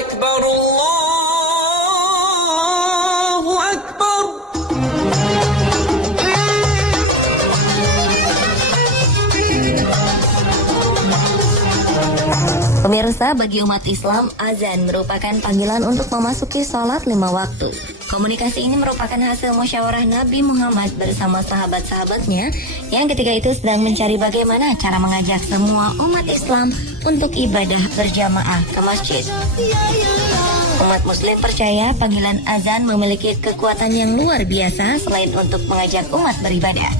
أكبر الله أكبر. Pemirsa, bagi umat Islam, azan merupakan panggilan untuk memasuki sholat 5 waktu. Komunikasi ini merupakan hasil musyawarah Nabi Muhammad bersama sahabat-sahabatnya yang ketika itu sedang mencari bagaimana cara mengajak semua umat Islam untuk ibadah berjamaah ke masjid. Umat muslim percaya panggilan azan memiliki kekuatan yang luar biasa selain untuk mengajak umat beribadah.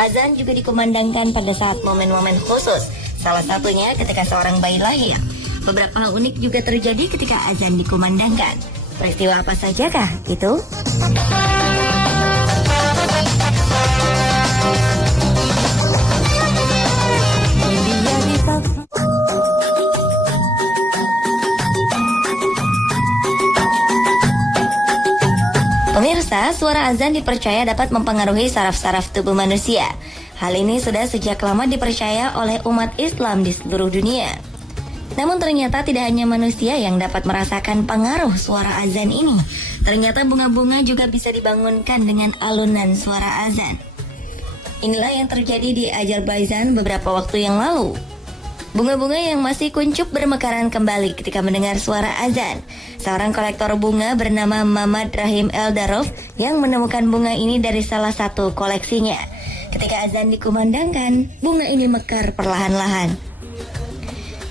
Azan juga dikumandangkan pada saat momen-momen khusus. Salah satunya ketika seorang bayi lahir. Beberapa hal unik juga terjadi ketika azan dikumandangkan. Peristiwa apa sajakah itu? Pemirsa, suara azan dipercaya dapat mempengaruhi saraf-saraf tubuh manusia. Hal ini sudah sejak lama dipercaya oleh umat Islam di seluruh dunia. Namun ternyata tidak hanya manusia yang dapat merasakan pengaruh suara azan ini. Ternyata bunga-bunga juga bisa dibangunkan dengan alunan suara azan. Inilah yang terjadi di Azerbaijan beberapa waktu yang lalu. Bunga-bunga yang masih kuncup bermekaran kembali ketika mendengar suara azan. Seorang kolektor bunga bernama Mamad Rahim Eldarov yang menemukan bunga ini dari salah satu koleksinya. Ketika azan dikumandangkan, bunga ini mekar perlahan-lahan.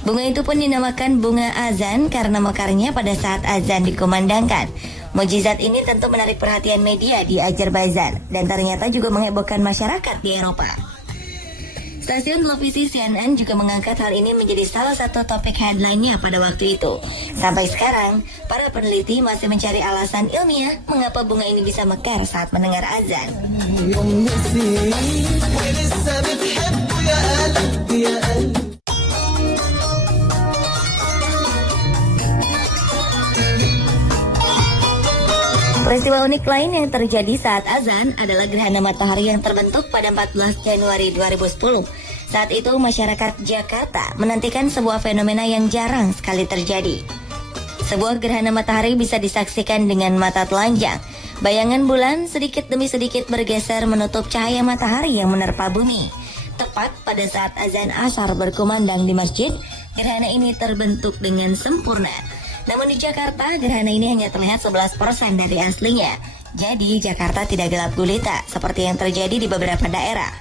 Bunga itu pun dinamakan bunga azan karena mekarnya pada saat azan dikumandangkan. Mukjizat ini tentu menarik perhatian media di Azerbaijan dan ternyata juga menghebohkan masyarakat di Eropa. Stasiun televisi CNN juga mengangkat hal ini menjadi salah satu topik headline-nya pada waktu itu. Sampai sekarang, para peneliti masih mencari alasan ilmiah mengapa bunga ini bisa mekar saat mendengar azan. Peristiwa unik lain yang terjadi saat azan adalah gerhana matahari yang terbentuk pada 14 Januari 2010. Saat itu masyarakat Jakarta menantikan sebuah fenomena yang jarang sekali terjadi. Sebuah gerhana matahari bisa disaksikan dengan mata telanjang. Bayangan bulan sedikit demi sedikit bergeser menutup cahaya matahari yang menerpa bumi. Tepat pada saat azan Ashar berkumandang di masjid, gerhana ini terbentuk dengan sempurna. Namun di Jakarta, gerhana ini hanya terlihat 11% dari aslinya. Jadi, Jakarta tidak gelap gulita seperti yang terjadi di beberapa daerah.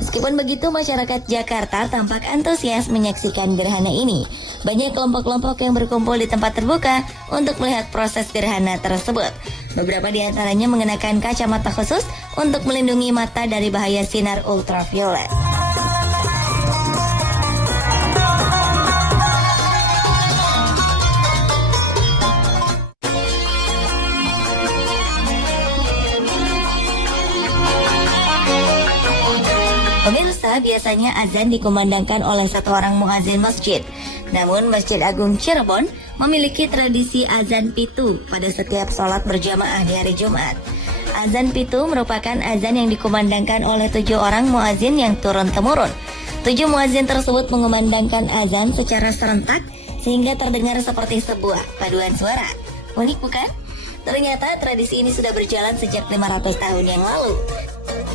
Meskipun begitu, masyarakat Jakarta tampak antusias menyaksikan gerhana ini. Banyak kelompok-kelompok yang berkumpul di tempat terbuka untuk melihat proses gerhana tersebut. Beberapa di antaranya mengenakan kacamata khusus untuk melindungi mata dari bahaya sinar ultraviolet. Pemirsa, biasanya azan dikumandangkan oleh satu orang muazin masjid. Namun Masjid Agung Cirebon memiliki tradisi azan pitu pada setiap sholat berjamaah di hari Jumat. Azan pitu merupakan azan yang dikumandangkan oleh 7 orang muazin yang turun-temurun. 7 muazin tersebut mengumandangkan azan secara serentak sehingga terdengar seperti sebuah paduan suara. Unik bukan? Ternyata tradisi ini sudah berjalan sejak 500 tahun yang lalu.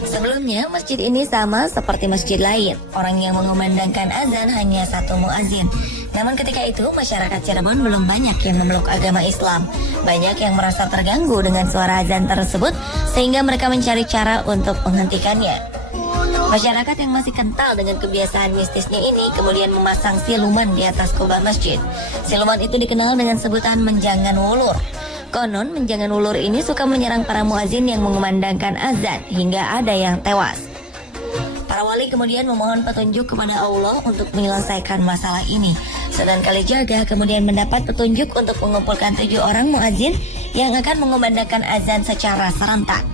Sebelumnya, masjid ini sama seperti masjid lain. Orang yang mengumandangkan azan hanya satu muazin. Namun ketika itu, masyarakat Cirebon belum banyak yang memeluk agama Islam. Banyak yang merasa terganggu dengan suara azan tersebut, sehingga mereka mencari cara untuk menghentikannya. Masyarakat yang masih kental dengan kebiasaan mistisnya ini kemudian memasang siluman di atas kubah masjid. Siluman itu dikenal dengan sebutan menjangan wulur. Konon, menjangan ulur ini suka menyerang para muazin yang mengumandangkan azan hingga ada yang tewas. Para wali kemudian memohon petunjuk kepada Allah untuk menyelesaikan masalah ini. Sunan Kalijaga kemudian mendapat petunjuk untuk mengumpulkan 7 orang muazin yang akan mengumandangkan azan secara serentak.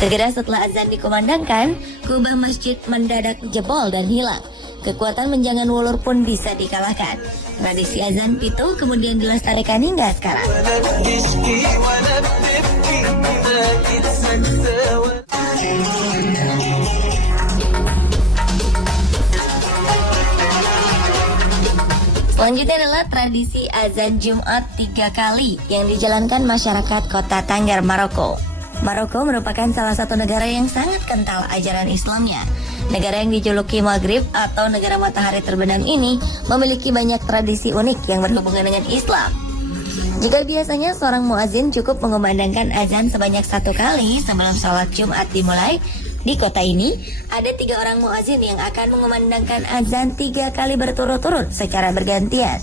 Segera setelah azan dikumandangkan, kubah masjid mendadak jebol dan hilang. Kekuatan menjangan wulur pun bisa dikalahkan. Tradisi azan pitu kemudian dilestarikan hingga sekarang. Selanjutnya adalah tradisi azan Jumat 3 kali yang dijalankan masyarakat kota Tangier, Maroko. Maroko merupakan salah satu negara yang sangat kental ajaran Islamnya. Negara yang dijuluki Maghrib atau negara matahari terbenam ini memiliki banyak tradisi unik yang berhubungan dengan Islam. Jika biasanya seorang muazin cukup mengumandangkan azan sebanyak 1 kali sebelum sholat Jumat dimulai, di kota ini ada 3 orang muazin yang akan mengumandangkan azan 3 kali berturut-turut secara bergantian.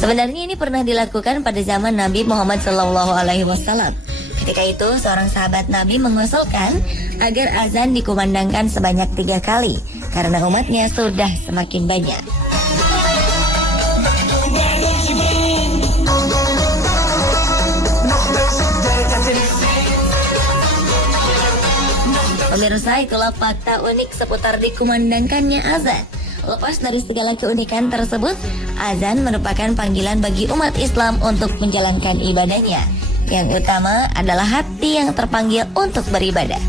Sebenarnya ini pernah dilakukan pada zaman Nabi Muhammad SAW. Ketika itu seorang sahabat Nabi mengusulkan agar azan dikumandangkan sebanyak 3 kali karena umatnya sudah semakin banyak. Pemirsa, itulah fakta unik seputar dikumandangkannya azan. Lepas dari segala keunikan tersebut, azan merupakan panggilan bagi umat Islam untuk menjalankan ibadahnya. Yang utama adalah hati yang terpanggil untuk beribadah.